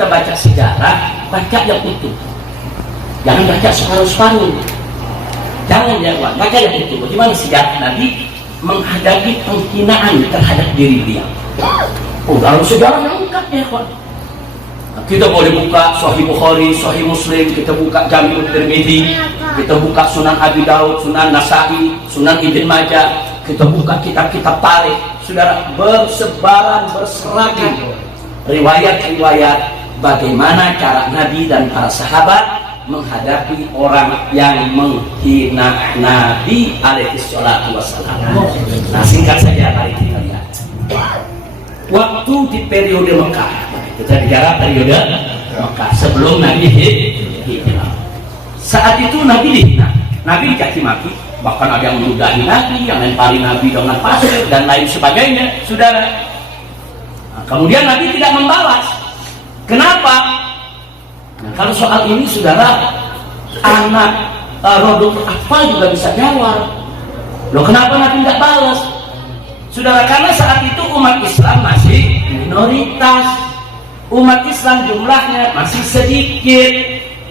kita baca sejarah, baca yang utuh. Jangan baca separuh-separuh. Jangan yang baca yang utuh. Bagaimana sejarah Nabi menghadapi penghinaan terhadap diri dia. Oh, dalam sejarah yang lengkap ya, kawan. Kita boleh buka Sahih Bukhari, Sahih Muslim, kita buka Jami'ut Tirmidzi, kita buka Sunan Abi Daud, Sunan Nasa'i, Sunan Ibn Majah, kita buka kitab-kitab tarikh. Saudara, bersebaran berseragan riwayat-riwayat bagaimana cara Nabi dan para sahabat menghadapi orang yang menghina Nabi alaihi salatu wassalam. Nah, singkat saja mari kita lihat. Waktu di periode Mekah, kita bicara periode Mekah sebelum Nabi hijrah. Saat itu Nabi dihina, Nabi dicaci maki, bahkan ada yang menudahi Nabi, yang lempari Nabi dengan pasir dan lain sebagainya, saudara. Nah, kemudian Nabi tidak membalas. Kenapa? Nah, kalau soal ini, saudara, anak Rodul Atfal juga bisa jawab. Loh, kenapa Nabi tidak balas? Saudara, karena saat itu umat Islam masih minoritas. Umat Islam jumlahnya masih sedikit.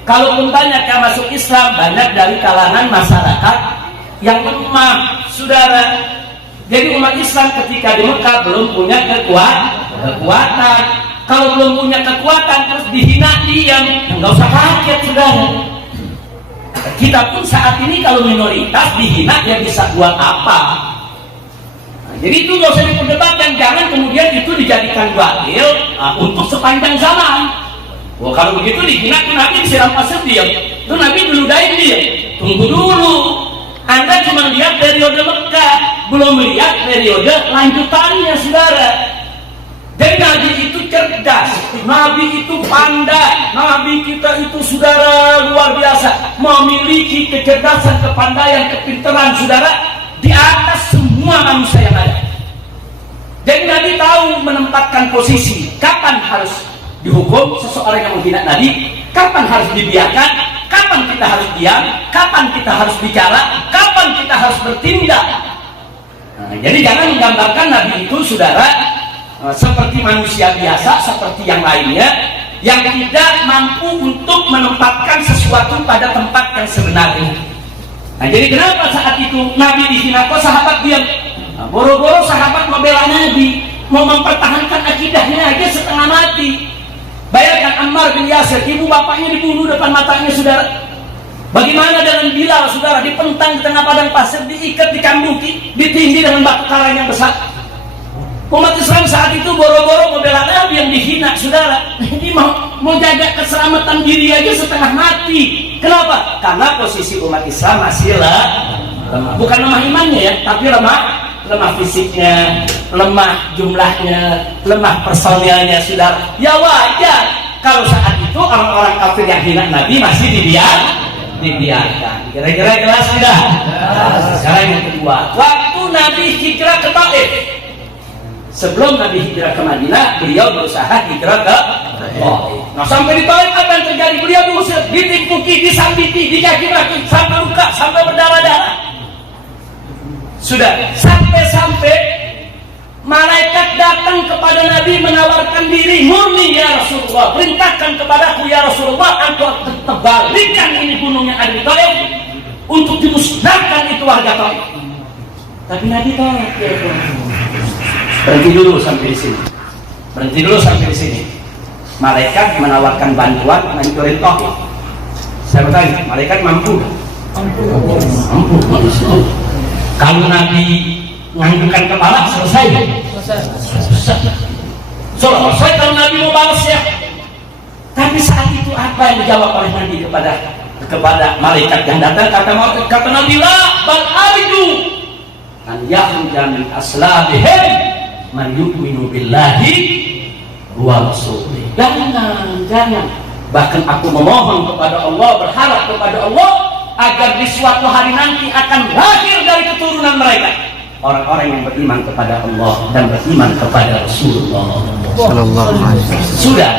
Kalaupun banyak yang masuk Islam, banyak dari kalangan masyarakat yang lemah, saudara. Jadi umat Islam ketika di Mekah belum punya kekuatan. Kalau belum punya kekuatan terus dihina, diam, nggak usah kaget, saudara. Kita pun saat ini kalau minoritas dihina, ya bisa buat apa? Jadi itu nggak usah diperdebatkan, jangan kemudian itu dijadikan dalil untuk sepanjang zaman. Wah, kalau begitu dihina tuh Nabi disiram pasir diam, itu Nabi diludahin dia. Tunggu dulu, Anda cuma lihat periode Mekah, belum lihat periode lanjutannya, saudara. Dan Nabi itu cerdas, Nabi itu pandai, Nabi kita itu, saudara, luar biasa, memiliki kecerdasan, kepandaian, kepintaran, saudara, di atas semua manusia yang ada. Jadi Nabi tahu menempatkan posisi, kapan harus dihukum seseorang yang menghina Nabi, kapan harus dibiarkan, kapan kita harus diam, kapan kita harus bicara, kapan kita harus bertindak. Nah, jadi jangan menggambarkan Nabi itu, saudara, seperti manusia biasa, seperti yang lainnya, yang tidak mampu untuk menempatkan sesuatu pada tempat yang sebenarnya. Nah, jadi kenapa saat itu Nabi dihina, kok sahabat diam? Nah, boro-boro sahabat membela Nabi, mau mempertahankan akidahnya aja setengah mati. Bayangkan Ammar bin Yasir, ibu bapaknya dibunuh depan matanya, saudara. Bagaimana dengan Bilal, saudara, dipentang di tengah padang pasir, diikat, dikambuki, ditindih dengan batu karang yang besar. Umat Islam saat itu boro-boro membela Nabi yang dihina, saudara. Ini mau jaga keselamatan diri aja setengah mati. Kenapa? Karena posisi umat Islam masih lemah. Bukan lemah imannya ya, tapi lemah fisiknya, lemah jumlahnya, lemah personilnya, saudara. Ya wajar kalau saat itu orang-orang kafir yang hina Nabi masih dibiarkan. Kira-kira jelas sudah. Sekarang yang kedua, waktu Nabi hijrah ke Taif. Sebelum Nabi hijrah ke Madinah, beliau berusaha hijrah ke Taif. Nah, sampai di Taif apa yang terjadi? Beliau diusir, ditimpuki, disambiti, dicaci maki, sampai luka, sampai berdarah-darah. Sudah, sampai malaikat datang kepada Nabi menawarkan diri, murni ya Rasulullah, perintahkan kepadaku ya Rasulullah, engkau terbalikan ini gunung yang ada di Taif untuk dimusnahkan itu warga Taif. Tapi Nabi tolak, ya berhenti dulu sampai di sini. Malaikat menawarkan bantuan menhancurin Taif. Saya bertanya, malaikat mampu? Mampu. Kalau Nabi menganggukkan kepala, selesai. Selesai kalau Nabi mau balas ya. Tapi saat itu apa yang dijawab oleh Nabi kepada malaikat yang datang? Kata Nabi, la bal aridu an yakhruja min aslabihim man yu'minu billahi wa rasulih. Jangan. Bahkan aku memohon kepada Allah, berharap kepada Allah agar di suatu hari nanti akan lahir dari keturunan mereka orang-orang yang beriman kepada Allah dan beriman kepada Rasulullah sallallahu alaihi wasallam. Sudah.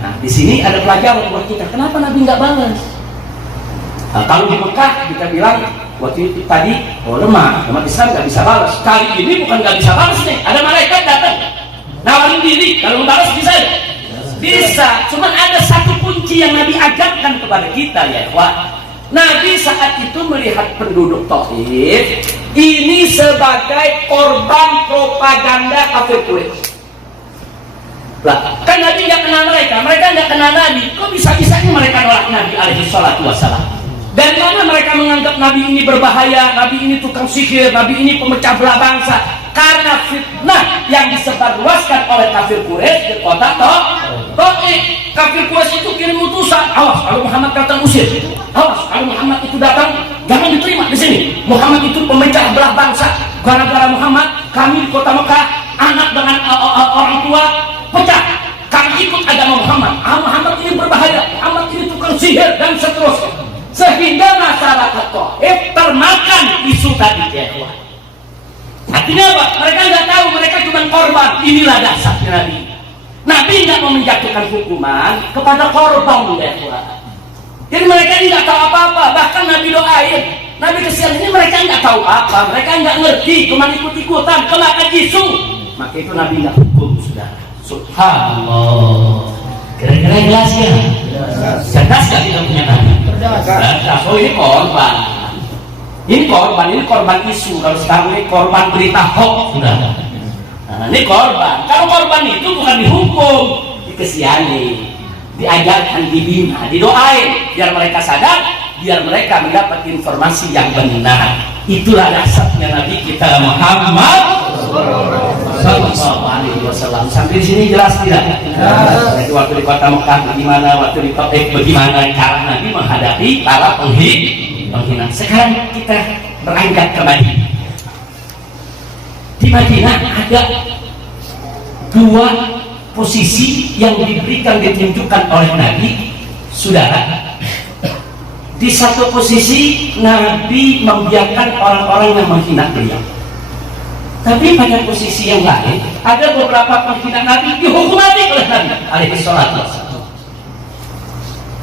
Nah, di sini ada pelajaran buat kita. Kenapa Nabi nggak balas? Nah, kalau di Mekah kita bilang waktu itu tadi lemah, umat Islam nggak bisa balas. Kali ini bukan nggak bisa balas nih, ada malaikat datang nawarin diri, kalau balas bisa. Bisa, cuman ada satu kunci yang Nabi ajarkan kepada kita ya ikhwah. Nabi saat itu melihat penduduk Taif ini sebagai korban propaganda kafir Quraisy. Lah, kan Nabi nggak kenal mereka nggak kenal Nabi. Kok bisa-bisanya mereka nolak Nabi alaihi salatu wassalam? Dari mana mereka menganggap Nabi ini berbahaya, Nabi ini tukang sihir, Nabi ini pemecah belah bangsa? Karena fitnah yang disebarluaskan oleh kafir Quraisy di kota Taif. Kafir Quraisy itu kirim utusan, awas kalau Muhammad datang usir, awas kalau Muhammad itu datang jangan diterima di sini. Muhammad itu pemecah belah bangsa. Gara-gara Muhammad kami di kota Mekah anak dengan orang tua pecah. Kami ikut agama Muhammad. Muhammad ini berbahaya, Muhammad ini tukang sihir dan seterusnya. Sehingga masyarakat Taif termakan isu tadi ya. Artinya apa? Mereka nggak tahu, mereka cuma korban. Inilah dasarnya Nabi. Nabi nggak mau menjatuhkan hukuman kepada korban ya. Jadi mereka tidak tahu apa-apa. Bahkan Nabi doain, Nabi kesian ini mereka nggak tahu apa, mereka nggak ngerti, cuma ikut-ikutan, kemakan isu. Maka itu Nabi nggak hukum sudah. Subhanallah. Kira-kira jelas ya? Cerdas nggak kita punya Nabi? Cerdas. Oh ini korban. Ini korban isu. Kalau sekarang ini korban berita hoax sudah. Nah, ini korban. Kalau korban itu bukan dihukum, dikesihani, diajarkan, dibina, didoain, biar mereka sadar, biar mereka mendapat informasi yang benar. Itulah dasarnya Nabi kita Muhammad Sallallahu Alaihi Wasallam. Sampai di sini jelas tidak? Itu waktu di kota Mekah bagaimana, waktu di Taif bagaimana cara Nabi menghadapi para penghina. Sekarang kita beranjak ke Madinah. Di Madinah ada dua posisi yang ditunjukkan oleh Nabi, saudara. Di satu posisi Nabi membiarkan orang-orang yang menghina beliau. Tapi pada posisi yang lain ada beberapa penghina Nabi dihukum mati oleh Nabi alaihi salatu wassalam.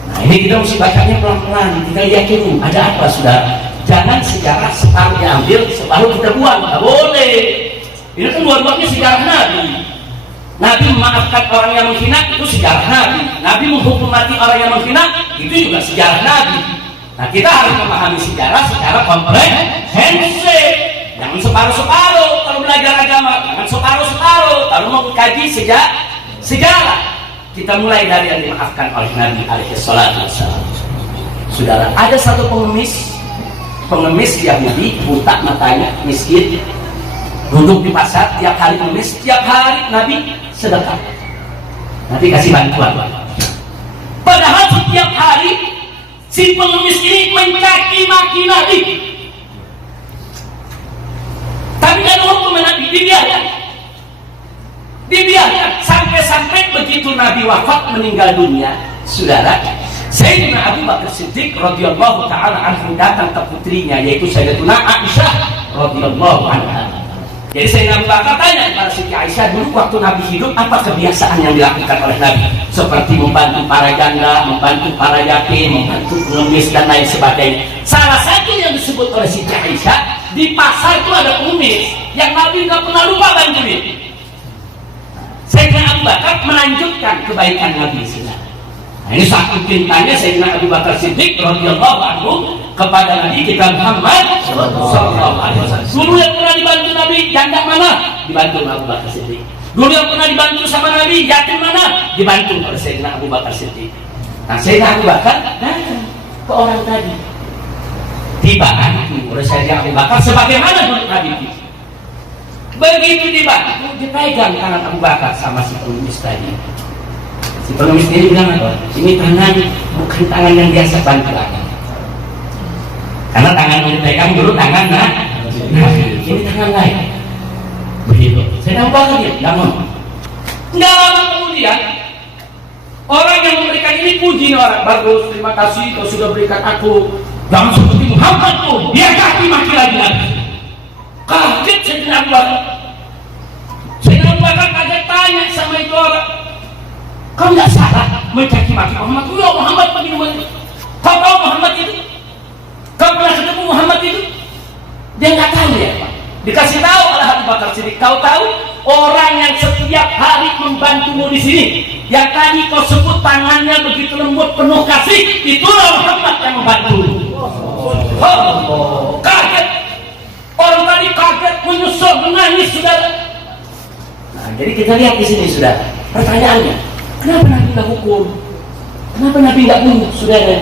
Nah ini kita mesti bacanya pelan-pelan, kita yakin ada apa sudah. Jangan sejarah separuh diambil, separuh kita buang, nggak boleh. Ini kan dua-duanya sejarah Nabi. Nabi memaafkan orang yang menghina, itu sejarah Nabi. Nabi menghukum mati orang yang menghina, itu juga sejarah Nabi. Nah kita harus memahami sejarah secara komprehensif. Jangan separuh-separuh kalau belajar agama, jangan separuh-separuh kalau mau kaji sejarah. Kita mulai dari yang dimaafkan oleh Nabi alaihi salatu wassalam. Saudara, ada satu pengemis Yahudi, buta matanya, miskin, duduk di pasar, tiap hari mengemis, tiap hari Nabi sedekah, Nabi kasih bantuan. Padahal setiap hari si pengemis ini mencaci maki Nabi, tapi kan hukum Nabi dibiarkan sampai begitu Nabi wafat meninggal dunia, saudara. Sayyidina Abu Bakar Siddiq radhiyallahu taala anhu datang ke putrinya yaitu Sayyidatuna Aisyah radhiyallahu anha. Jadi Sayyidina Abu Bakar tanya kepada Siti Aisyah, dulu waktu Nabi hidup apa kebiasaan yang dilakukan oleh Nabi? Seperti membantu para janda, membantu para yatim, membantu pengemis dan lain sebagainya. Salah satu yang disebut oleh Siti Aisyah, di pasar itu ada pengemis yang Nabi nggak pernah lupa bantuin. Sayyidina Abu Bakar melanjutkan kebaikan Nabi sini. Nah, ini satu pintanya Sayyidina Abu Bakar Siddiq radhiyallahu anhu kepada Nabi kita Muhammad sallallahu alaihi wasallam. Dulu yang pernah dibantu Nabi janda mana? Dibantu Abu Bakar Siddiq. Dulu yang pernah dibantu sama Nabi yatim mana? Dibantu oleh Sayyidina Abu Bakar Siddiq. Nah, Sayyidina Abu Bakar datang ke orang tadi. Dibantu oleh Sayyidina Abu Bakar sebagaimana dulu Nabi. Begitu dibantu, dipegang tangan Abu Bakar sama si pengemis tadi. Si pengemis ini bilang, ini tangan bukan tangan yang biasa bantu lagi. Karena tangan yang dipegang dulu tangan ini tangan lain. Begitu. Saya tahu banget ya, namun nggak lama kemudian orang yang memberikan ini puji orang, bagus, terima kasih kau sudah berikan aku. Jangan seperti Muhammad tuh, dia kaki maki lagi. Kaget Sayyidina Abu Bakar. Sayyidina Abu Bakar kaget tanya sama itu orang, kau nggak salah mencaci maki Muhammad? Ya Muhammad begini. Kau tahu Muhammad itu? Kau pernah ketemu Muhammad itu? Dia nggak tahu ya Pak. Dikasih tahu oleh Abu Bakar Siddiq. Kau tahu orang yang setiap hari membantumu di sini. Yang tadi kau sebut tangannya begitu lembut penuh kasih, itulah Muhammad yang membantu. Oh, kaget. Orang tadi kaget, menyusul, menangis, saudara. Nah, jadi kita lihat di sini, saudara. Pertanyaannya, kenapa Nabi nggak hukum? Kenapa Nabi nggak bunuh, saudara?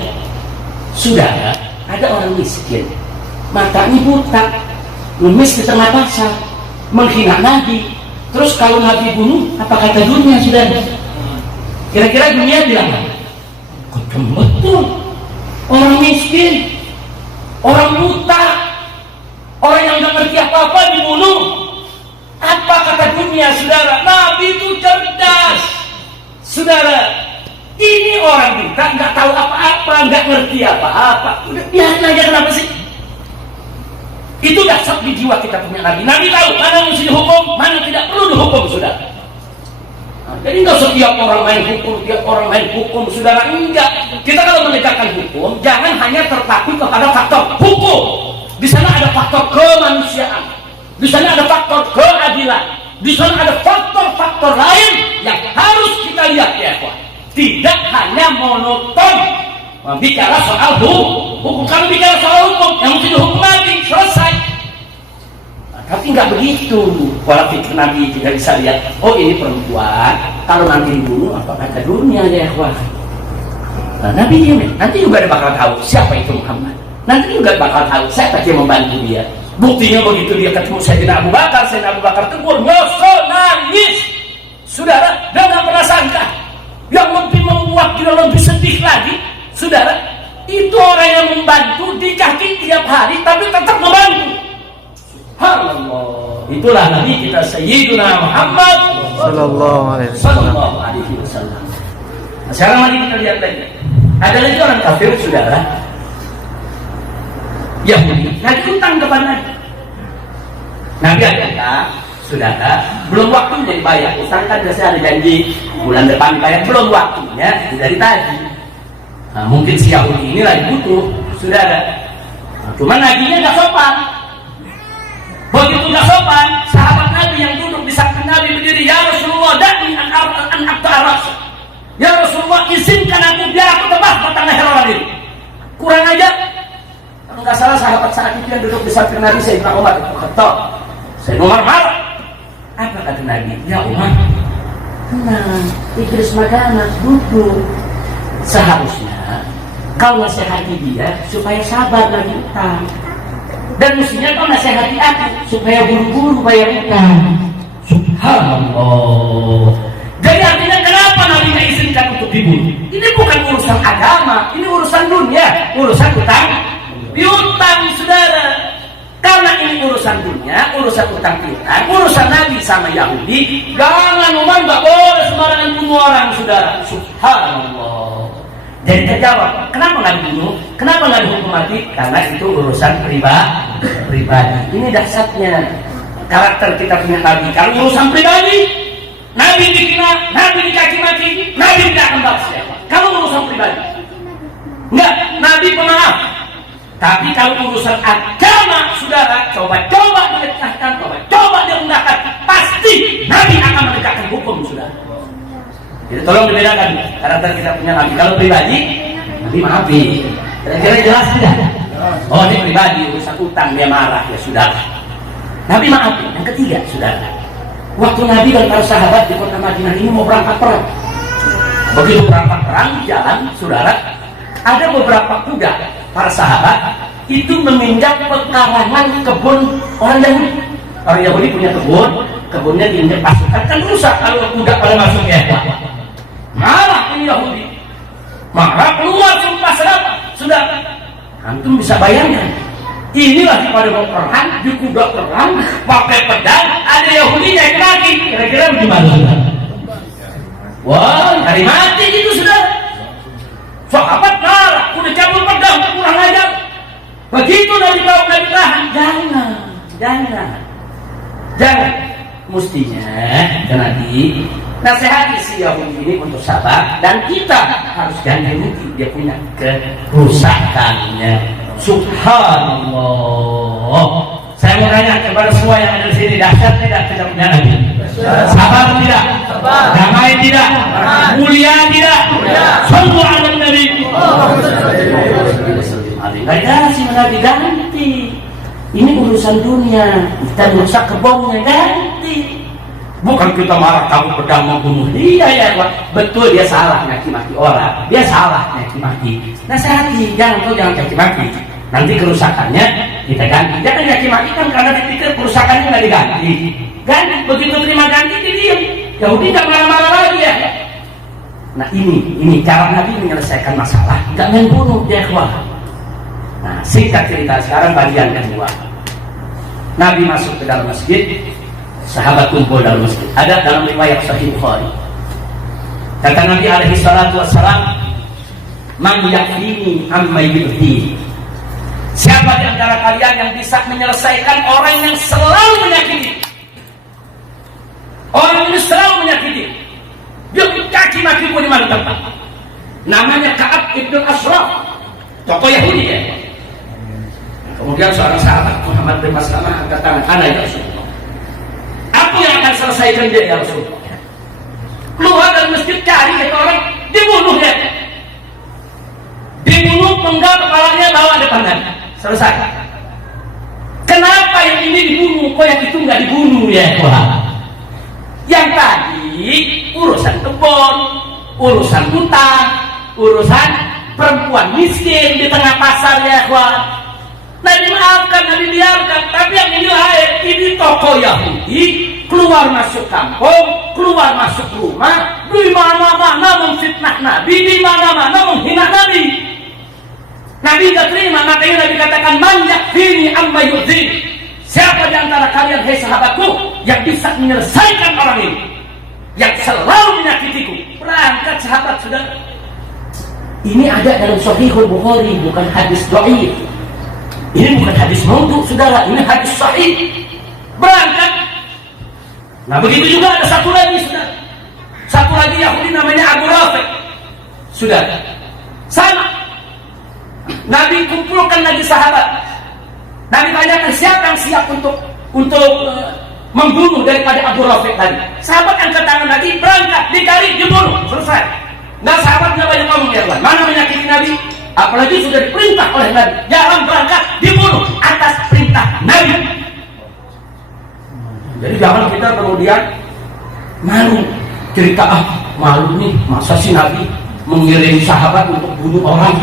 Saudara, ada orang miskin, matanya buta, ngemis di tengah pasar, menghina Nabi. Terus kalau Nabi bunuh, apa kata dunia, saudara? Kira-kira dunia bilang apa? Kok betul? Orang miskin, orang buta, orang yang nggak ngerti apa-apa dibunuh. Apa kata dunia, saudara? Nabi itu cerdas, saudara. Ini orang buta, nggak tahu apa-apa, nggak ngerti apa-apa. Udah biarin aja, kenapa sih? Itu dasar di jiwa kita punya Nabi. Nabi tahu mana mesti dihukum, mana tidak perlu dihukum, saudara. Nah, jadi nggak setiap orang main hukum, tiap orang main hukum, saudara. Enggak. Kita kalau menegakkan hukum, jangan hanya terpaku kepada faktor hukum. Di sana ada faktor kemanusiaan, di sana ada faktor keadilan, di sana ada faktor-faktor lain yang harus kita lihat, ya kawan. Tidak hanya monoton bicara soal hukum. Kalau bicara soal hukum, yang mesti dihukum Nabi, selesai. Nah, tapi nggak begitu. Pola pikir Nabi tidak bisa lihat, oh ini perempuan, kalau nanti dibunuh apa kata dunia, ya kawan. Nah, Nabi diam, nanti juga ada bakal tahu siapa itu Muhammad. Nanti juga bakal tahu siapa yang membantu dia. Buktinya begitu dia ketemu Sayyidina Abu Bakar tegur, nyosol, nangis, saudara, dan nggak pernah sangka. Yang lebih membuat dia lebih sedih lagi, saudara, itu orang yang membantu di kaki tiap hari, tapi tetap membantu. Subhanallah. Itulah Nabi kita Sayyidina Muhammad Sallallahu Alaihi Wasallam. Nah, sekarang mari kita lihat lagi. Ada lagi orang kafir, saudara, Yahudi, nagih utang kepada Nabi. Nabi ada, saudara, belum waktunya dibayar. Utang kan biasanya ada janji bulan depan bayar, belum waktunya dari tadi. Nah, mungkin si Yahudi ini lagi butuh, saudara. Nah, cuma nagihnya nggak sopan. Begitu nggak sopan, sahabat Nabi yang duduk di samping Nabi berdiri, ya Rasulullah, da'ni an abta'aras. Ya Rasulullah, izinkan aku biar aku tebas batang leher orang ini. Kurang aja. Kalau nggak salah sahabat saat itu yang duduk di samping Nabi, Sayyidina Umar bin Khattab. Sayyidina Umar marah. Apa kata Nabi? Ya Umar, tenang, Idris Magana duduk. Seharusnya kau nasihati dia supaya sabar lagi utang. Dan mestinya kau nasihati aku supaya buru-buru bayar utang. Subhanallah. Jadi artinya kenapa Nabi nggak izinkan untuk dibunuh? Ini bukan urusan agama, ini urusan dunia, urusan utang. Piutang, saudara. Karena ini urusan dunia, urusan utang piutang, urusan Nabi sama Yahudi. Jangan, Umar nggak boleh sembarangan bunuh orang, saudara. Subhanallah. Jadi terjawab, kenapa nggak dibunuh? Kenapa nggak dihukum mati? Karena itu urusan pribadi. Ini dasarnya karakter kita punya Nabi. Kalau urusan pribadi, Nabi dikina, Nabi dikaki mati, Nabi tidak akan balas siapa. Kalau urusan pribadi, enggak, Nabi pemaaf. Tapi kalau urusan agama, saudara, coba dilecehkan, coba direndahkan, pasti Nabi akan menegakkan hukum, saudara. Jadi tolong dibedakan karakter kita punya Nabi. Kalau pribadi, Nabi maafi. Kira-kira jelas tidak? Oh, ini pribadi, urusan utang dia marah, ya sudah. Nabi maafi. Yang ketiga, saudara, waktu Nabi dan para sahabat di kota Madinah ini mau berangkat perang. Begitu berangkat perang, jalan, saudara, ada beberapa kuda para sahabat itu meminjam pekarangan kebun orang Yahudi. Orang Yahudi punya kebunnya diinjak pasukan, kan rusak kalau kuda pada masuk ya. Marah ini Yahudi, marah keluar sumpah serapa. Sudah, antum bisa bayangkan. Inilah pada mau perang, di kuda perang, pakai pedang, ada Yahudi naik kaki. Kira-kira bagaimana? Wah, hari mati gitu sudah. Sahabat marah, udah cabut pedang, kurang ajar. Begitu dari bawah Nabi tahan, jangan. Mestinya Nabi nasihati si Yahudi ini untuk sabar, dan kita harus ganti rugi dia punya kerusakannya. Subhanallah. Saya mau tanya kepada semua yang ada di sini, dahsyat tidak punya Nabi? Sabar tidak? Damai tidak? Mulia tidak? Sallu ala Nabi. Nggak kasih Nabi, ganti. Ini urusan dunia, kita merusak kebunnya, ganti. Bukan kita marah kamu pedang membunuh dia ya Pak. Betul, dia salah nyaki-maki orang, dia salah nyaki-maki. Nasihati, jangan nyaki-maki. Nanti kerusakannya kita ganti. Jangan nyaki-maki kan karena dipikir kerusakannya nggak diganti. Ganti, begitu terima ganti dia diam. Yahudi nggak marah-marah lagi ya. Nah ini cara Nabi menyelesaikan masalah, nggak main bunuh dia kuah. Nah, singkat cerita sekarang bagian kedua. Nabi masuk ke dalam masjid, sahabat kumpul dalam masjid. Ada dalam riwayat Sahih Bukhari. Kata Nabi alaihi salatu wassalam, "Man yakfini amma yudhi." Siapa di antara kalian yang bisa menyelesaikan orang yang selalu menyakiti? Orang yang selalu menyakiti. Dia kaki maki pun di mana tempat. Namanya Ka'ab ibn Ashraf, tokoh Yahudi ya. Kemudian seorang sahabat Muhammad bin Maslamah angkat tangan, "Ana ya Rasulullah. Aku yang akan selesaikan dia ya Rasulullah." Keluar dari masjid cari itu orang, dibunuh dia. Dibunuh, penggal kepalanya, bawa depannya. Selesai. Kenapa yang ini dibunuh, kok yang itu nggak dibunuh ya Tuhan? Yang tadi urusan kebun, urusan hutang, urusan perempuan miskin di tengah pasar ya Tuhan. Nabi maafkan, Nabi biarkan. Tapi yang ini lain, ini tokoh Yahudi keluar masuk kampung, keluar masuk rumah, di mana-mana memfitnah Nabi, di mana-mana menghina Nabi. Nabi tidak terima, makanya Nabi katakan, "Man yakfini amma yudhi." Siapa di antara kalian, hai sahabatku, yang bisa menyelesaikan orang ini, yang selalu menyakitiku? Berangkat sahabat, sudah. Ini ada dalam Sahihul Bukhari, bukan hadis dhaif. Ini bukan hadis maudhu, saudara. Ini hadis sahih. Berangkat. Nah, begitu juga ada satu lagi, saudara. Satu lagi Yahudi namanya Abu Rafi. Sudah. Sama. Nabi kumpulkan lagi sahabat. Nabi tanyakan siapa yang siap untuk membunuh daripada Abu Rafi tadi. Sahabat angkat tangan lagi, berangkat, dicari, dibunuh, selesai. Nah, sahabatnya banyak ngomong ya Tuhan, mana menyakiti Nabi? Apalagi sudah diperintah oleh Nabi, jangan berangkat, dibunuh atas perintah Nabi. Jadi jangan kita kemudian malu cerita, malu nih, masa sih Nabi mengirim sahabat untuk bunuh orang?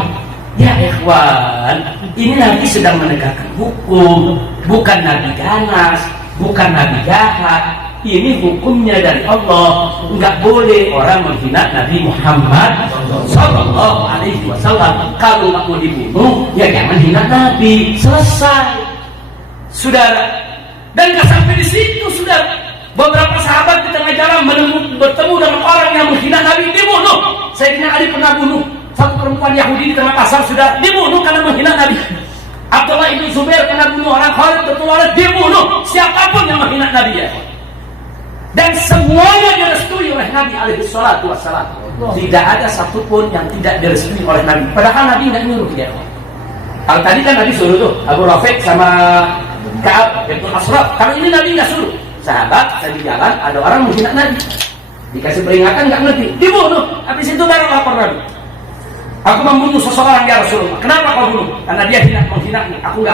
Ya ikhwan, ini Nabi sedang menegakkan hukum, bukan Nabi ganas, bukan Nabi jahat. Ini hukumnya dari Allah. Enggak boleh orang menghina Nabi Muhammad Sallallahu Alaihi Wasallam. Kalau nggak mau dibunuh, ya jangan hina Nabi. Selesai, saudara. Dan nggak sampai di situ, saudara. Beberapa sahabat di tengah jalan bertemu dengan orang yang menghina Nabi, dibunuh. Sayyidina Ali pernah bunuh satu perempuan Yahudi di tengah pasar, sudah dibunuh karena menghina Nabi. Abdullah ibn Zubair pernah bunuh orang, Khalid bin Walid dibunuh. Siapapun yang menghina Nabi ya. Dan semuanya direstui oleh Nabi alaihi salatu wassalam. Tidak ada satupun yang tidak direstui oleh Nabi. Padahal Nabi nggak nyuruh dia. Kalau tadi kan Nabi suruh tuh Abu Rafiq sama Ka'ab bin Ashraf. Kalau ini Nabi nggak suruh. Sahabat tadi jalan ada orang menghina Nabi. Dikasih peringatan nggak ngerti, dibunuh. Habis itu baru lapor Nabi. Aku membunuh seseorang ya Rasulullah. Kenapa kau bunuh? Karena dia menghina. Aku nggak